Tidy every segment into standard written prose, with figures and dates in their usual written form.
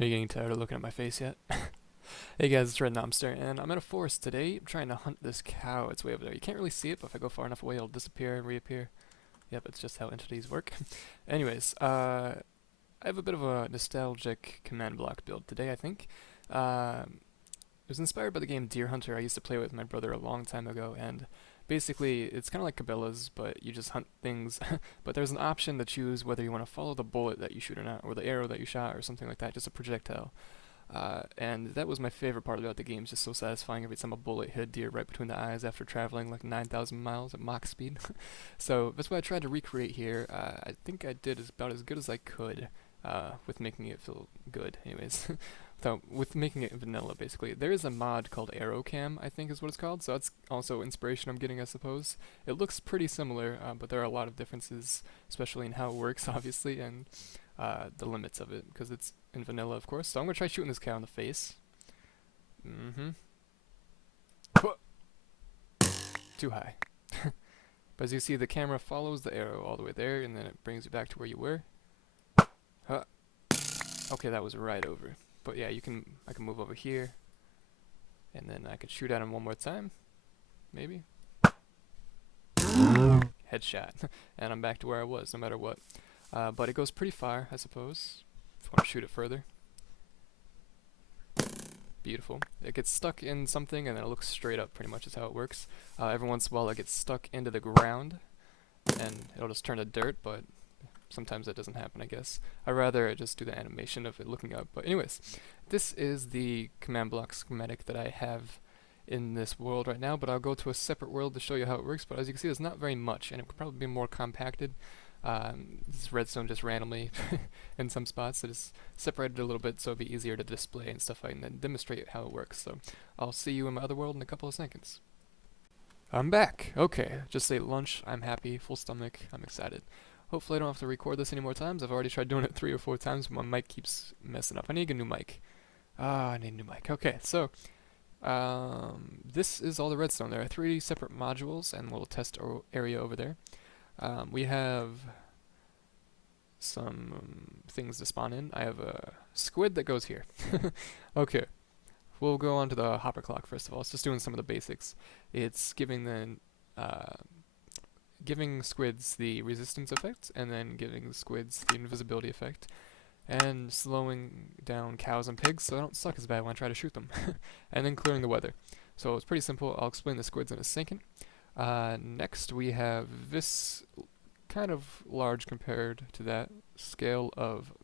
Are you getting tired of looking at my face yet? Hey guys, it's Red Nomster, and I'm in a forest today. I'm trying to hunt this cow. It's way over there. You can't really see it, but if I go far enough away, it'll disappear and reappear. Yep, it's just how entities work. Anyways, I have a bit of a nostalgic command block build today, I think. It was inspired by the game Deer Hunter I used to play with my brother a long time ago, and basically it's kind of like Cabela's, but you just hunt things. But there's an option to choose whether you want to follow the bullet that you shoot or not, or the arrow that you shot, or something like that, just a projectile. And that was my favorite part about the game. It's just so satisfying every time a bullet hit a deer right between the eyes after traveling like 9,000 miles at Mach speed. So that's what I tried to recreate here. I think I did about as good as I could with making it feel good, anyways. So with making it vanilla, basically. There is a mod called AeroCam, I think is what it's called. So that's also inspiration I'm getting, I suppose. It looks pretty similar, but there are a lot of differences, especially in how it works, obviously, and the limits of it, because it's in vanilla, of course. So I'm gonna try shooting this cow in the face. Mm-hmm. Too high. But as you see, the camera follows the arrow all the way there, and then it brings you back to where you were. Huh. Okay, that was right over. But yeah, I can move over here, and then I could shoot at him one more time, maybe. Headshot, and I'm back to where I was, no matter what. But it goes pretty far, I suppose. If I want to shoot it further. Beautiful. It gets stuck in something and then it looks straight up, pretty much is how it works. Every once in a while it gets stuck into the ground and it'll just turn to dirt, but sometimes that doesn't happen, I guess. I'd rather just do the animation of it looking up. But anyways, this is the command block schematic that I have in this world right now, but I'll go to a separate world to show you how it works. But as you can see, there's not very much, and it could probably be more compacted. This redstone just randomly in some spots. It is separated a little bit so it'd be easier to display and stuff and then demonstrate how it works. So I'll see you in my other world in a couple of seconds. I'm back. Okay, just ate lunch. I'm happy, full stomach. I'm excited. Hopefully I don't have to record this any more times. I've already tried doing it 3 or 4 times, but my mic keeps messing up. I need a new mic. I need a new mic. Okay, so this is all the redstone. There are 3 separate modules and a little test area over there. We have some things to spawn in. I have a squid that goes here. Okay, we'll go on to the hopper clock first of all. It's just doing some of the basics. It's giving squids the resistance effect, and then giving the squids the invisibility effect, and slowing down cows and pigs so they don't suck as bad when I try to shoot them, and then clearing the weather. So it's pretty simple. I'll explain the squids in a second. Next we have this kind of large compared to that scale of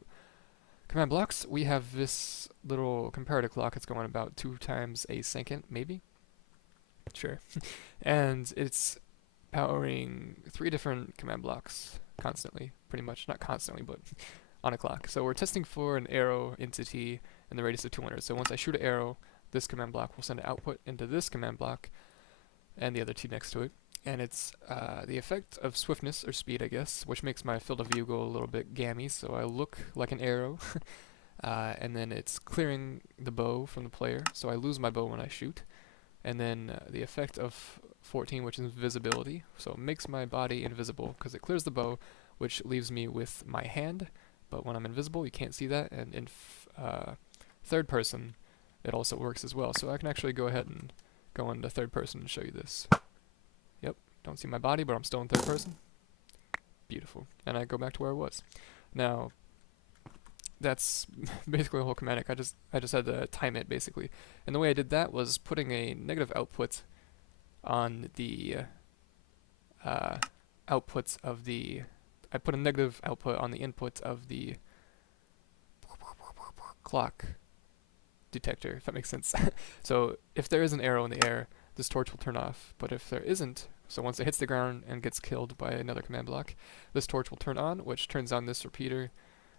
command blocks. We have this little comparative clock. It's going about 2 times a second, maybe? Sure. And it's powering 3 different command blocks constantly, pretty much. Not constantly, but on a clock. So we're testing for an arrow entity in the radius of 200. So once I shoot an arrow, this command block will send an output into this command block and the other 2 next to it. And it's the effect of swiftness, or speed I guess, which makes my field of view go a little bit gammy, so I look like an arrow. And then it's clearing the bow from the player, so I lose my bow when I shoot. And then the effect of 14, which is invisibility, so it makes my body invisible, because it clears the bow, which leaves me with my hand, but when I'm invisible you can't see that, and in third person it also works as well. So I can actually go ahead and go into third person and show you this. Yep, don't see my body, but I'm still in third person. Beautiful. And I go back to where I was. Now, that's basically the whole schematic. I just had to time it, basically. And the way I did that was putting a negative output on the outputs of the... I put a negative output on the input of the clock detector, if that makes sense. So if there is an arrow in the air, this torch will turn off, but if there isn't, so once it hits the ground and gets killed by another command block, this torch will turn on, which turns on this repeater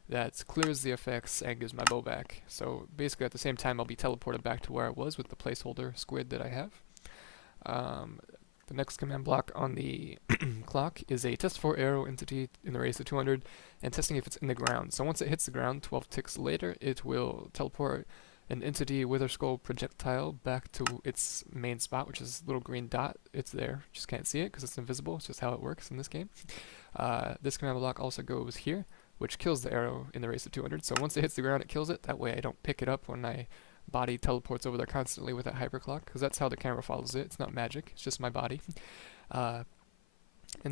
that clears the effects and gives my bow back. So basically at the same time I'll be teleported back to where I was with the placeholder squid that I have. The next command block on the clock is a test for arrow entity in the radius of 200 and testing if it's in the ground. So once it hits the ground, 12 ticks later, it will teleport an entity wither skull projectile back to its main spot, which is a little green dot. It's there, just can't see it because it's invisible. It's just how it works in this game. This command block also goes here, which kills the arrow in the radius of 200. So once it hits the ground, it kills it. That way I don't pick it up when my body teleports over there constantly with that hyperclock, because that's how the camera follows it. It's not magic, it's just my body. And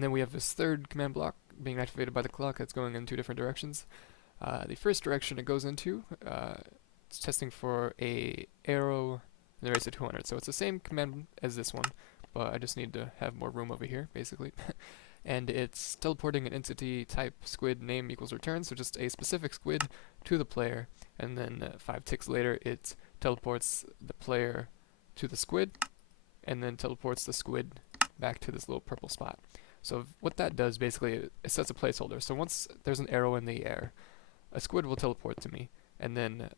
then we have this third command block being activated by the clock that's going in two different directions. The first direction it goes into, it's testing for a arrow in the radius of 200. So it's the same command as this one, but I just need to have more room over here, basically. And it's teleporting an entity type squid name equals return, so just a specific squid to the player, and then 5 ticks later it teleports the player to the squid, and then teleports the squid back to this little purple spot. So what that does, basically, it sets a placeholder. So once there's an arrow in the air, a squid will teleport to me, and then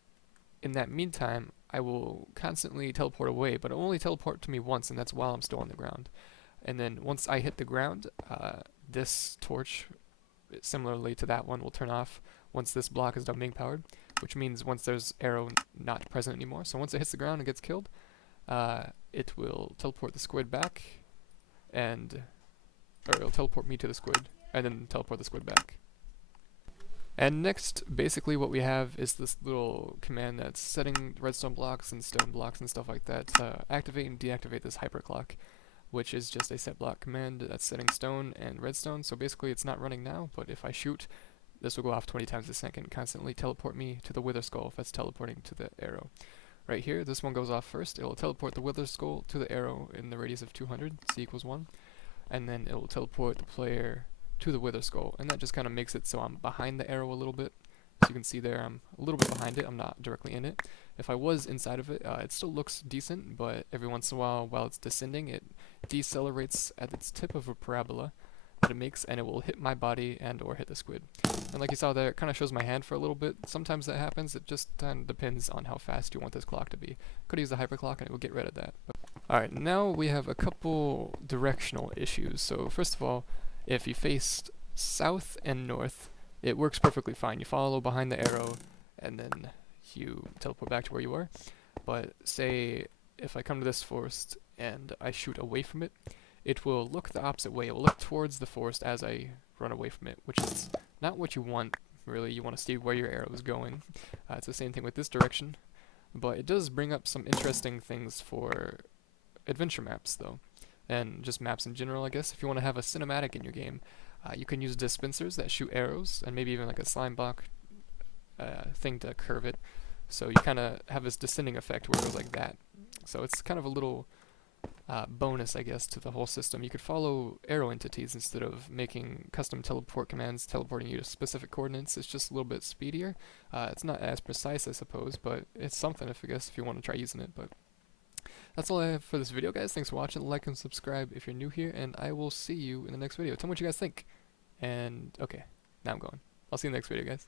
in that meantime, I will constantly teleport away, but it will only teleport to me once, and that's while I'm still on the ground. And then once I hit the ground, this torch, similarly to that one, will turn off once this block is done being powered, which means once there's arrow not present anymore. So once it hits the ground and gets killed, it will teleport the squid back, or it'll teleport me to the squid, and then teleport the squid back. And next, basically what we have is this little command that's setting redstone blocks and stone blocks and stuff like that to activate and deactivate this hyperclock, which is just a set block command that's setting stone and redstone. So basically it's not running now, but if I shoot, this will go off 20 times a second, constantly teleport me to the wither skull if that's teleporting to the arrow. Right here, this one goes off first. It will teleport the wither skull to the arrow in the radius of 200, c equals 1, and then it will teleport the player to the wither skull, and that just kind of makes it so I'm behind the arrow a little bit. As you can see there, I'm a little bit behind it, I'm not directly in it. If I was inside of it, it still looks decent, but every once in a while it's descending, it decelerates at its tip of a parabola that it makes, and it will hit my body and or hit the squid. And like you saw there, it kind of shows my hand for a little bit. Sometimes that happens, it just kind of depends on how fast you want this clock to be. Could use the hyperclock and it will get rid of that. Alright, now we have a couple directional issues. So first of all, if you faced south and north, it works perfectly fine. You follow behind the arrow, and then you teleport back to where you are. But say if I come to this forest and I shoot away from it, it will look the opposite way. It will look towards the forest as I run away from it, which is not what you want, really. You want to see where your arrow is going. It's the same thing with this direction, but it does bring up some interesting things for adventure maps, though, and just maps in general, I guess. If you want to have a cinematic in your game, you can use dispensers that shoot arrows, and maybe even like a slime block thing to curve it, so you kind of have this descending effect where it goes like that. So it's kind of a little bonus, I guess, to the whole system. You could follow arrow entities instead of making custom teleport commands teleporting you to specific coordinates. It's just a little bit speedier. It's not as precise, I suppose, but it's something, I guess, if you want to try using it. But that's all I have for this video, guys. Thanks for watching. Like and subscribe if you're new here, and I will see you in the next video. Tell me what you guys think. And, okay, now I'm going. I'll see you in the next video, guys.